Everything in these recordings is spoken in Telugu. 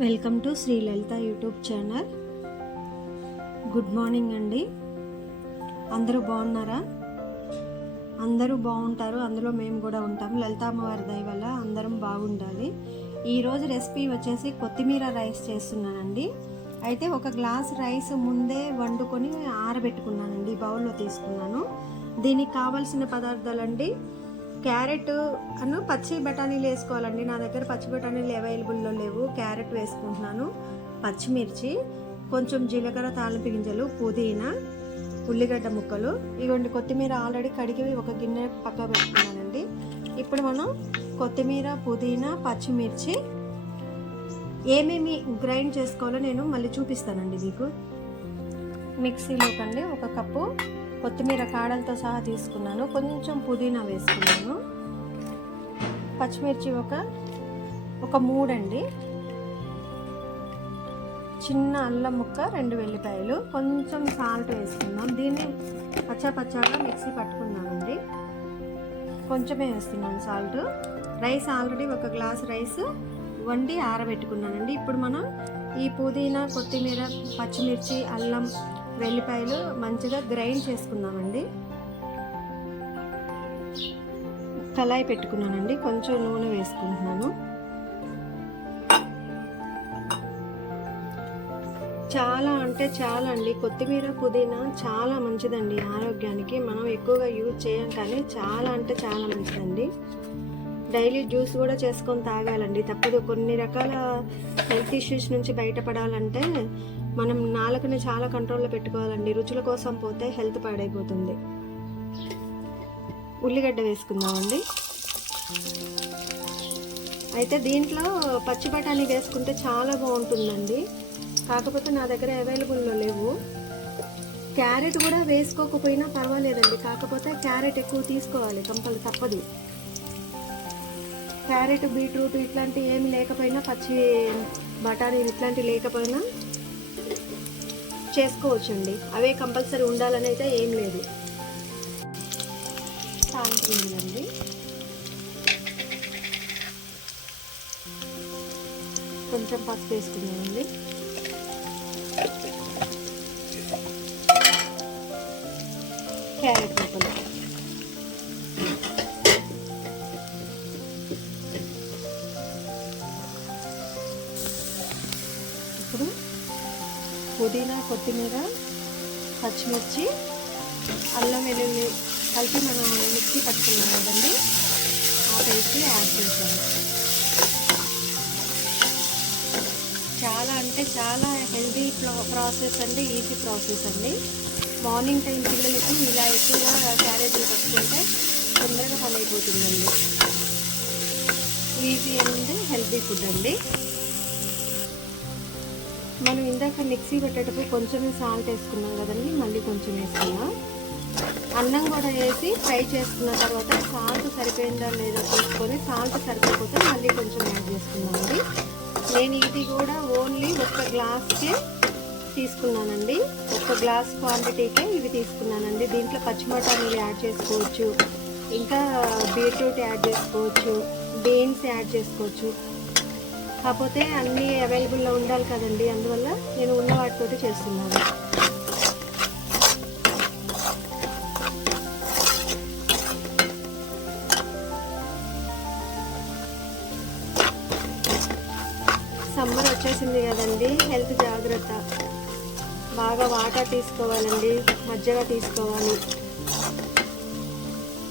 Welcome to Shri Lalitha YouTube channel. Good morning అండి. అందరూ బాగున్నారా? అందరూ బాగుంటారు, అందులో మేము కూడా ఉంటాం. లలిత అమ్మవారి దయ వల్ల అందరం బాగుండాలి. ఈరోజు రెసిపీ వచ్చేసి కొత్తిమీర రైస్ చేస్తున్నానండి. అయితే ఒక గ్లాస్ రైస్ ముందే వండుకొని ఆరబెట్టుకున్నానండి, బౌల్లో తీసుకున్నాను. దీనికి కావాల్సిన పదార్థాలండి: క్యారెట్ అను పచ్చి బఠానీలు వేసుకోవాలండి. నా దగ్గర పచ్చి బఠానీలు అవైలబుల్లో లేవు. క్యారెట్ వేసుకుంటున్నాను, పచ్చిమిర్చి, కొంచెం జీలకర్ర, తాలింపు గింజలు, పుదీనా, ఉల్లిగడ్డ ముక్కలు. ఇవ్వండి, కొత్తిమీర ఆల్రెడీ కడిగి ఒక గిన్నె పక్క పెట్టుకున్నానండి. ఇప్పుడు మనం కొత్తిమీర, పుదీనా, పచ్చిమిర్చి ఏమేమి గ్రైండ్ చేసుకోవాలో నేను మళ్ళీ చూపిస్తానండి మీకు. మిక్సీలోకండి ఒక కప్పు కొత్తిమీర కాడలతో సహా తీసుకున్నాను, కొంచెం పుదీనా వేసుకున్నాను, పచ్చిమిర్చి ఒక 3 అండి, చిన్న అల్లం ముక్క, 2 వెల్లిపాయలు, కొంచెం సాల్ట్ వేసుకున్నాం. దీన్ని పచ్చాగా మిక్సీ పట్టుకున్నామండి. కొంచెమే వేస్తున్నాను సాల్ట్. రైస్ ఆల్రెడీ ఒక గ్లాస్ రైస్ వండి ఆరబెట్టుకున్నానండి. ఇప్పుడు మనం ఈ పుదీనా, కొత్తిమీర, పచ్చిమిర్చి, అల్లం, వెల్లిపాయలు మంచిగా గ్రైండ్ చేసుకుందామండి. కళాయి పెట్టుకున్నానండి, కొంచెం నూనె వేసుకుంటున్నాను. చాలా అంటే చాలా అండి, కొత్తిమీర, పుదీనా చాలా మంచిదండి ఆరోగ్యానికి. మనం ఎక్కువగా యూజ్ చేయం, కానీ చాలా అంటే చాలా మంచిదండి. డైలీ జ్యూస్ కూడా చేసుకొని తాగాలండి, తప్పదు. కొన్ని రకాల హెల్త్ ఇష్యూస్ నుంచి బయటపడాలంటే మనం నాలుకని చాలా కంట్రోల్లో పెట్టుకోవాలండి. రుచుల కోసం పోతే హెల్త్ పాడైపోతుంది. ఉల్లిగడ్డ వేసుకుందామండి. అయితే దీంట్లో పచ్చి బఠానీ వేసుకుంటే చాలా బాగుంటుందండి, కాకపోతే నా దగ్గర అవైలబుల్లో లేవు. క్యారెట్ కూడా వేసుకోకపోయినా పర్వాలేదండి, కాకపోతే క్యారెట్ ఎక్కువ తీసుకోవాలి, తప్పదు. క్యారెట్, బీట్రూట్ ఇట్లాంటివి ఏమి లేకపోయినా, పచ్చి బఠానీలు ఇట్లాంటివి లేకపోయినా చేసుకోవచ్చండి. అవే కంపల్సరీ ఉండాలని అయితే ఏం లేదు. సాయంత్రం కొంచెం పసుపు వేసుకున్నామండి. క్యారెట్ ముక్కలు, ఇప్పుడు పుదీనా, కొత్తిమీర, పచ్చిమిర్చి, అల్లం వెల్లుల్లి కలిపి మనం మిక్సీ పట్టుకున్నాం కదండి, ఆ పేస్ట్ యాడ్ చేసాము. చాలా అంటే చాలా హెల్తీ ప్రాసెస్ అండి, ఈజీ ప్రాసెస్ అండి. మార్నింగ్ టైం పిల్లలకి ఇలా ఎక్కువగా క్యారేజీలు పట్టుకుంటే తొందరగా పని అయిపోతుందండి. ఈజీ అండ్ హెల్తీ ఫుడ్ అండి. మనం ఇందాక మిక్సీ పెట్టేటప్పుడు కొంచెమే సాల్ట్ వేసుకున్నాం కదండి, మళ్ళీ కొంచెం వేసుకున్నాం. అన్నం కూడా వేసి ఫ్రై చేసుకున్న తర్వాత సాల్ట్ సరిపోయిందా లేదా చూసుకొని, సాల్ట్ సరిపోతే మళ్ళీ కొంచెం యాడ్ చేసుకున్నామండి. నేను ఇది కూడా ఓన్లీ ఒక గ్లాస్కే తీసుకున్నానండి, ఒక గ్లాస్ క్వాంటిటీకే ఇవి తీసుకున్నానండి. దీంట్లో పచ్చి బఠానీలు యాడ్ చేసుకోవచ్చు, ఇంకా బీట్రూట్ యాడ్ చేసుకోవచ్చు, బీన్స్ యాడ్ చేసుకోవచ్చు. కాకపోతే అన్నీ అవైలబుల్లో ఉండాలి కదండి, అందువల్ల నేను ఉన్న వాటితోటి చేస్తున్నాను. సమ్మర్ వచ్చేసింది కదండి, హెల్త్ జాగ్రత్త. బాగా వాటర్ తీసుకోవాలండి, మజ్జిగ తీసుకోవాలి,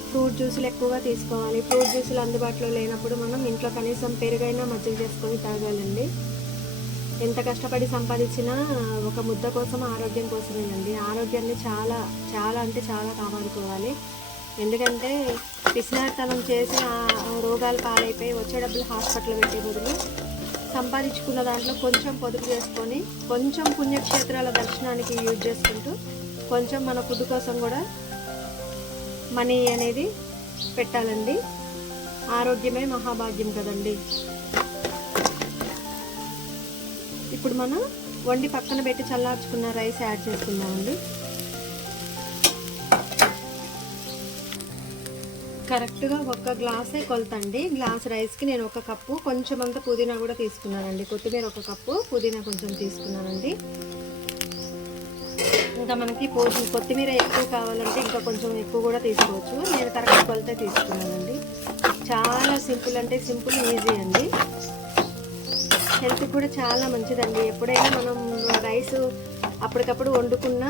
ఫ్రూట్ జ్యూసులు ఎక్కువగా తీసుకోవాలి. ఫ్రూట్ జ్యూసులు అందుబాటులో లేనప్పుడు మనం ఇంట్లో కనీసం పెరుగైనా మజ్జిగ చేసుకొని తాగాలండి. ఎంత కష్టపడి సంపాదించినా ఒక ముద్ద కోసం, ఆరోగ్యం కోసమేనండి. ఆరోగ్యాన్ని చాలా చాలా అంటే చాలా కాపాడుకోవాలి. ఎందుకంటే పిసినారితనం చేసి రోగాలు పాలైపోయి వచ్చే డబ్బులు హాస్పిటల్ పెట్టే బదులు సంపాదించుకున్న దాంట్లో కొంచెం పొదుపు చేసుకొని, కొంచెం పుణ్యక్షేత్రాల దర్శనానికి యూజ్ చేసుకుంటూ, కొంచెం మన ఫుడ్ కోసం కూడా మనీ అనేది పెట్టాలండి. ఆరోగ్యమే మహాభాగ్యం కదండి. ఇప్పుడు మనం వండి పక్కన పెట్టి చల్లార్చుకున్న రైస్ యాడ్ చేసుకుందామండి. కరెక్ట్గా ఒక గ్లాసే కొలతండి. గ్లాస్ రైస్కి నేను ఒక కప్పు కొంచెం అంత పుదీనా కూడా తీసుకున్నానండి. కొత్తిమీర ఒక కప్పు, పుదీనా కొంచెం తీసుకున్నానండి. ఇంకా మనకి కొత్తిమీర ఎక్కువ కావాలంటే ఇంకా కొంచెం ఎక్కువ కూడా తీసుకోవచ్చు. నేను కరెక్ట్ కొలతే తీసుకున్నానండి. చాలా సింపుల్ అంటే సింపుల్, ఈజీ అండి. హెల్త్ కూడా చాలా మంచిదండి. ఎప్పుడైనా మనం రైస్ అప్పటికప్పుడు వండుకున్న,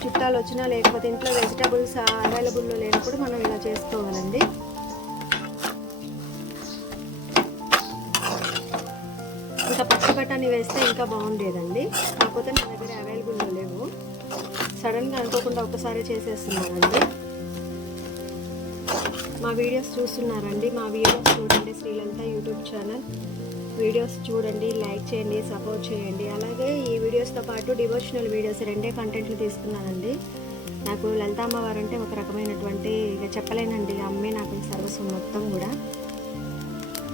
చుట్టాలు వచ్చినా లేకపోతే ఇంట్లో వెజిటబుల్స్ అవైలబుల్లో లేనప్పుడు మనం ఇలా చేసుకోవాలండి. ఇంకా పచ్చి బఠానీ వేస్తే ఇంకా బాగుండేదండి. కాకపోతే నా దగ్గర అవైలబుల్లో లేవు. సడన్గా అనుకోకుండా ఒకసారి చేసేస్తున్నానండి. మా వీడియోస్ చూస్తున్నారండి. మా వీడియోస్ చూడండి. శ్రీలలిత యూట్యూబ్ ఛానల్ వీడియోస్ చూడండి, లైక్ చేయండి, సపోర్ట్ చేయండి. అలాగే ఈ వీడియోస్తో పాటు డివోషనల్ వీడియోస్ రెండే కంటెంట్లు తీసుకున్నానండి. నాకు లలిత అమ్మవారు అంటే ఒక రకమైనటువంటి, ఇక చెప్పలేనండి, అమ్మే నాకు సర్వస్వం మొత్తం కూడా.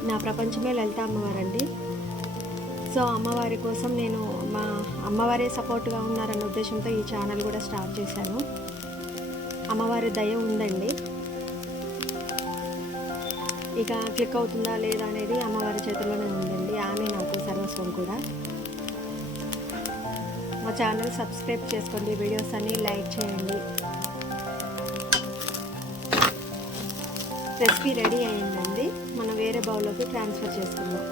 నా ప్రపంచమే లలిత అమ్మవారండి. సో అమ్మవారి కోసం నేను మా అమ్మవారే సపోర్ట్గా ఉన్నారన్న ఉద్దేశంతో ఈ ఛానల్ కూడా స్టార్ట్ చేశాను. అమ్మవారి దయ ఉందండి. ఇక క్లిక్ అవుతుందా లేదా అనేది అమ్మవారి చేతుల్లోనే ఉందండి. ఆమె నాకు సర్వస్వం కూడా. మా ఛానల్ సబ్స్క్రైబ్ చేసుకోండి, వీడియోస్ అన్ని లైక్ చేయండి. రెసిపీ రెడీ అయిందండి. మనం వేరే బౌల్లోకి ట్రాన్స్ఫర్ చేసుకుందాం.